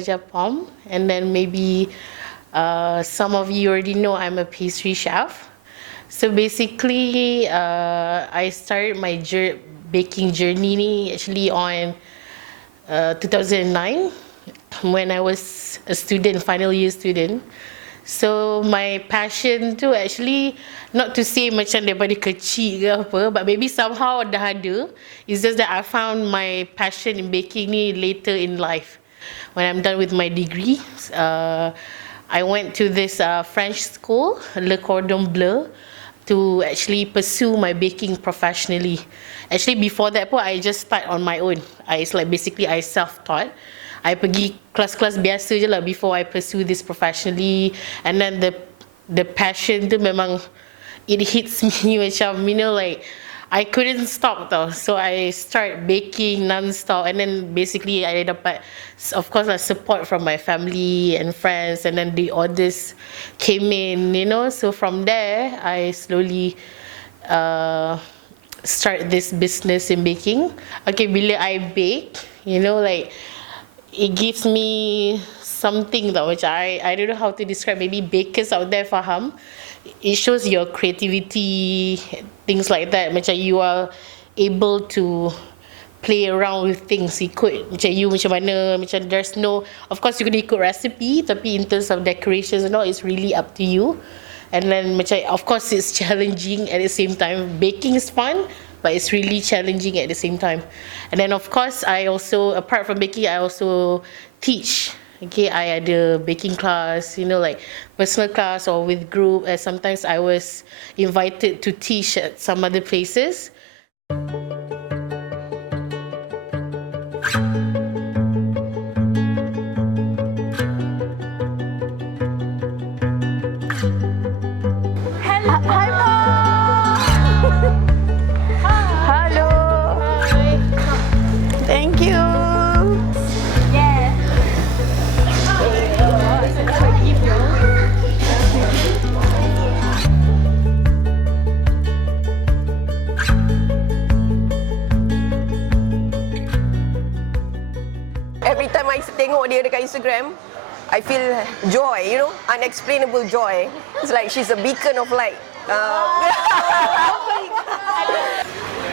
Jaja Pom, and then maybe some of you already know I'm a pastry chef. So basically, I started my baking journey actually on 2009 when I was a student, final year student. So my passion tu actually, not to say macam daripada kecil ke apa, but maybe somehow dah ada. It's just that I found my passion in baking ni later in life. When I'm done with my degree, I went to this French school, Cordon Bleu, to actually pursue my baking professionally. Actually before that pun, I just start on my own. It's like basically I self-taught. I pergi kelas-kelas biasa je lah before I pursue this professionally. And then the passion tu memang, it hits me macam, you know, like I couldn't stop tau. So I start baking non-stop, and then basically I dapat, of course, support from my family and friends, and then the orders came in, you know. So from there, I slowly start this business in baking. Okay, bila I bake, you know, like it gives me something tau, which I don't know how to describe. Maybe bakers out there faham. It shows your creativity, things like that. Macam you are able to play around with things. Ikut macam you macam mana, macam there's no, of course you kena ikut recipe, tapi in terms of decorations and all, it's really up to you. And then macam, of course it's challenging at the same time. Baking is fun, but it's really challenging at the same time. And then of course I also, apart from baking, I also teach. Okay, I ada baking class, you know, like personal class or with group. Sometimes I was invited to teach at some other places. Every time I tengok dia dekat Instagram, I feel joy, you know, unexplainable joy. It's like she's a beacon of light.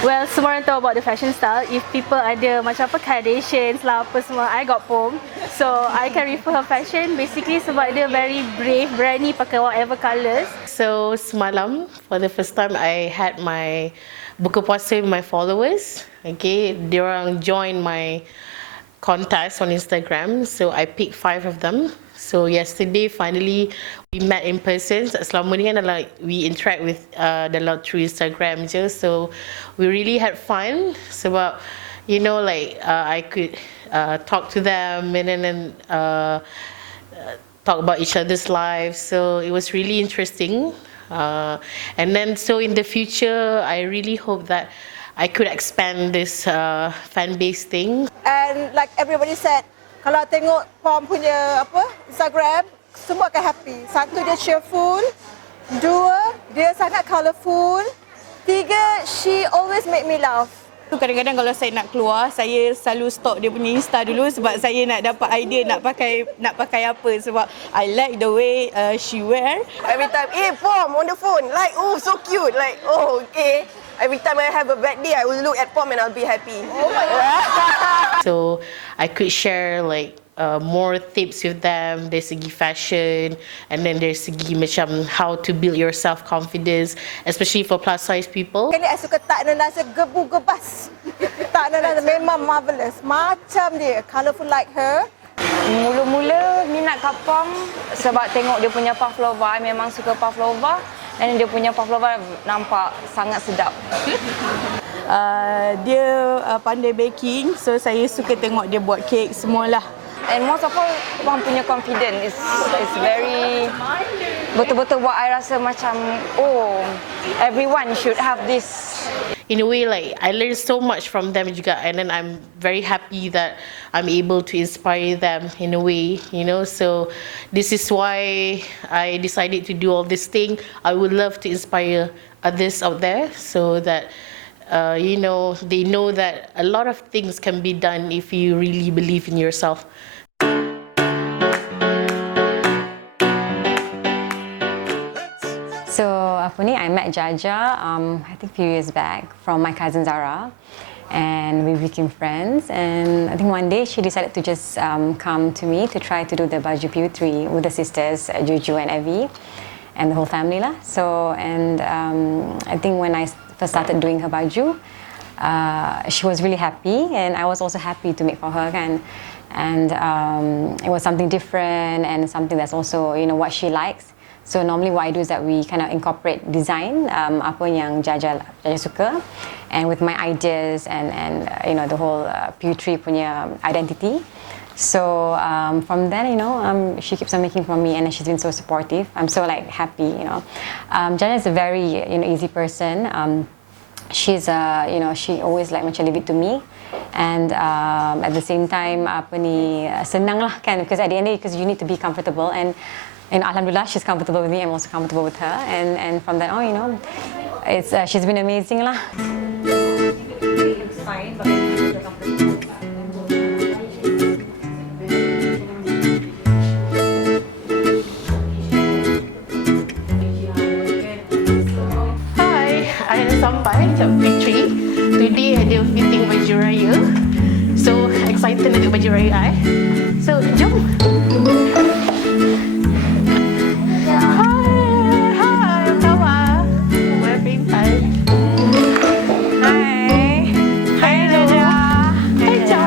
Well, semua orang tahu about the fashion style. If people ada macam apa Kardashians lah apa semua, I got Pom. So I can refer her fashion basically sebab dia very brave, berani pakai whatever colours. So semalam, for the first time, I had my buka puasa with my followers. Okay, diorang join my contest on Instagram, so I picked 5 of them. So yesterday finally we met in person. Selama ni kan like we interact with dalam through Instagram je. So we really had fun sebab, you know, like I could talk to them and then talk about each other's lives. So it was really interesting. And then so in the future, I really hope that I could expand this fan base thing. And like everybody said, kalau tengok Pom punya Instagram, semua akan happy. Satu, dia cheerful. 2, dia sangat colourful. 3, she always make me laugh. Kadang-kadang kalau saya nak keluar, saya selalu stalk dia punya Insta dulu sebab saya nak dapat idea nak pakai apa, sebab I like the way she wear. Every time, Pom on the phone, like, oh so cute, like, oh okay. Every time I have a bad day, I will look at Pom and I'll be happy. Oh my God. So I could share like more tips with them. Dari segi fashion, and then dari segi macam how to build your self-confidence, especially for plus size people. Kali I suka tak nasa gebu-gebas. Tak nasa memang marvelous. Macam dia, colourful like her. Mula-mula minat kat Pom sebab tengok dia punya pavlova. I memang suka pavlova. Dan dia punya pavlova nampak sangat sedap. Dia pandai baking, so saya suka tengok dia buat kek semualah. And most of all, Pom punya confidence is very, betul-betul buat I rasa macam, oh, everyone should have this. In a way, like I learned so much from them juga, and then I'm very happy that I'm able to inspire them in a way, you know. So this is why I decided to do all this thing. I would love to inspire others out there so that you know, they know that a lot of things can be done if you really believe in yourself. So I met Jaja I think a few years back from my cousin Zara, and we became friends. And I think one day she decided to just come to me to try to do the baju P3 with the sisters Juju and Evie and the whole family lah. So I think when I first started doing her baju, she was really happy, and I was also happy to make for her and it was something different and something that's also what she likes. So normally what I do is that we kind of incorporate design apa yang Jaja suka, and with my ideas and the whole P3 punya identity. So from then she keeps on making for me, and she's been so supportive. I'm so happy. Jaja is a very easy person. She's she always macam leave it to me, and at the same time senang lah kan, because at the end of the day, because you need to be comfortable, and alhamdulillah she's comfortable with me, I'm also comfortable with her, and from then on it's she's been amazing lah. It's fine, but I dah sampai kat Pastry. Today ada fitting baju raya. So excited nak tengok baju raya I. So jom. Hi, apa khabar? My pintar. Hi. Hi Jaja. Hi Jaja.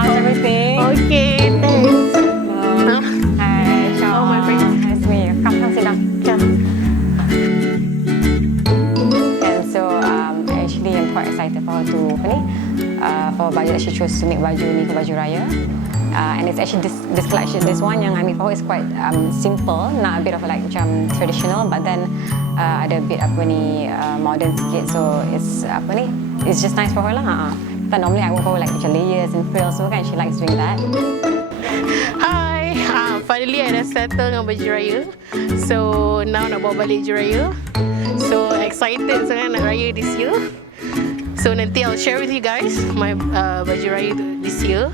How's everything? Okay, thanks. Hi, Shaw. Oh, my friend. Nice to meet you. Come sit down. Yeah. Actually, I'm quite excited for her to for baju that she chose to make baju ni for baju raya. And it's actually this collection, this one yang I made for her is quite simple, not a bit of macam traditional, but then ada a bit modern sikit. So it's just nice for her lah. But normally I work for macam layers and frills, so kan she likes doing that. Hi, finally I dah settle dengan baju raya. So now nak bawa balik baju raya. So excited sangat nak raya this year. So nanti I'll share with you guys my baju raya this year.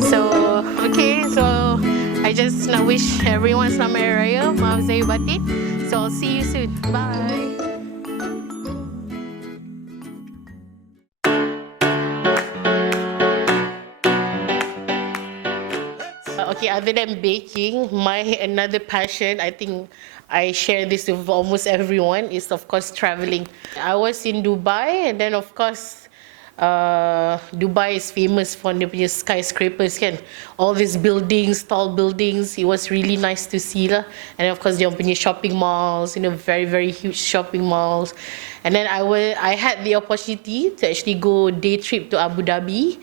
So okay, so I just nak wish everyone selamat Hari Raya, maaf zahir batin. So I'll see you soon. Bye. Okay, other than baking, my another passion, I think I share this with almost everyone, is of course traveling. I was in Dubai, and then of course Dubai is famous for their punya skyscrapers kan. All these buildings, tall buildings, it was really nice to see lah. And of course dia punya shopping malls, very very huge shopping malls. And then I had the opportunity to actually go day trip to Abu Dhabi.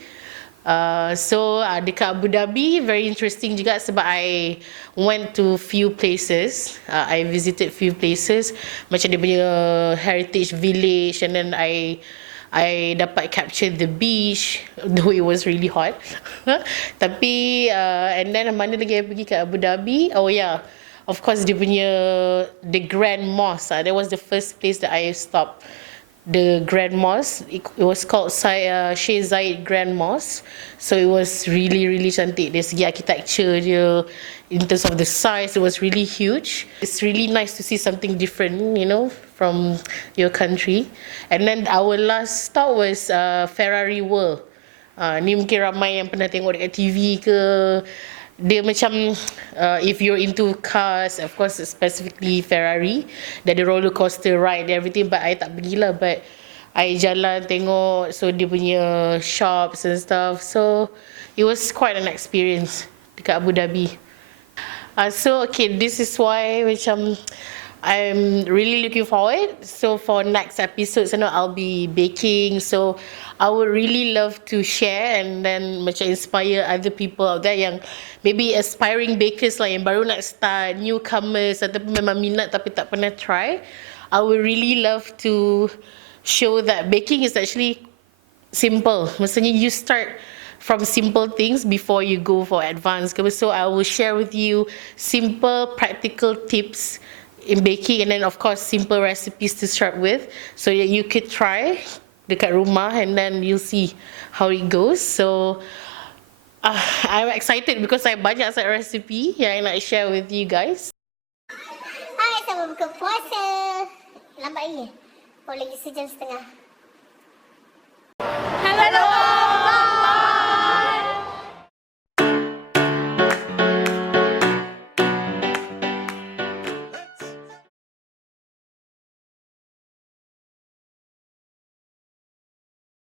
So dekat Abu Dhabi, very interesting juga sebab I went to few places. I visited few places, macam dia punya heritage village, and then I dapat capture the beach, though it was really hot. Tapi and then mana lagi I pergi ke Abu Dhabi? Oh yeah, of course dia punya the Grand Mosque. That was the first place that I stopped. The Grand Mosque, it was called Sheikh Zayed Grand Mosque. So it was really really cantik dari segi architecture dia. In terms of the size, it was really huge. It's really nice to see something different, from your country. And then our last stop was Ferrari World. Ni mungkin ramai yang pernah tengok dekat TV ke. Dia macam if you're into cars, of course specifically Ferrari, dia ada roller coaster ride and everything, but I tak pergilah, but I jalan tengok, so dia punya shops and stuff, so it was quite an experience dekat Abu Dhabi. So okay, this is why macam I'm really looking forward. So for next episodes, I'll be baking. So I would really love to share and then macam inspire other people out there yang maybe aspiring bakers lah, yang baru nak start, newcomers ataupun memang minat tapi tak pernah try. I would really love to show that baking is actually simple. Maksudnya you start from simple things before you go for advanced. So I will share with you simple practical tips in baking, and then of course simple recipes to start with, so that you could try dekat rumah and then you'll see how it goes. So I'm excited because I banyak recipe yang I nak share with you guys. Hai, selamat buka puasa. lagi. Kau lagi sejam setengah. Hello.